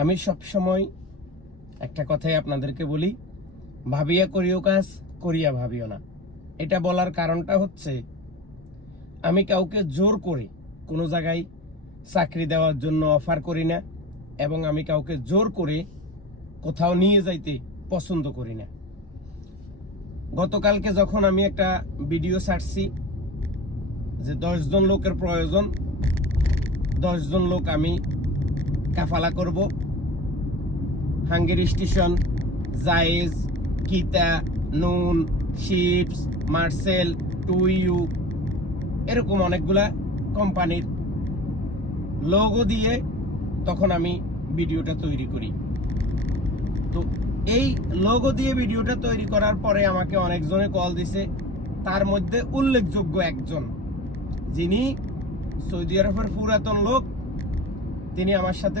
আমি সব সময় একটা কথাই আপনাদেরকে বলি, ভাবিয়া করিও কাজ, করিয়া ভাবিও না। এটা বলার কারণটা হচ্ছে, আমি কাউকে জোর করে কোনো জায়গায় চাকরি দেওয়ার জন্য অফার করি না, এবং আমি কাউকে জোর করে কোথাও নিয়ে যাইতে পছন্দ করি না। গতকালকে যখন আমি একটা ভিডিও ছাড়ছি যে 10 জন লোকের প্রয়োজন, 10 জন লোক আমি কাফালা করব, হাঙ্গেরি স্টেশন, জায়েজ, কিতা, নুন, শিপস, মার্সেল, টুইউ, এরকম অনেকগুলা কোম্পানির লোগো দিয়ে তখন আমি ভিডিওটা তৈরি করি। তো এই লোগো দিয়ে ভিডিওটা তৈরি করার পরে আমাকে অনেকজনে কল দিছে। তার মধ্যে উল্লেখযোগ্য একজন, যিনি সৌদি আরবের পুরাতন লোক, তিনি আমার সাথে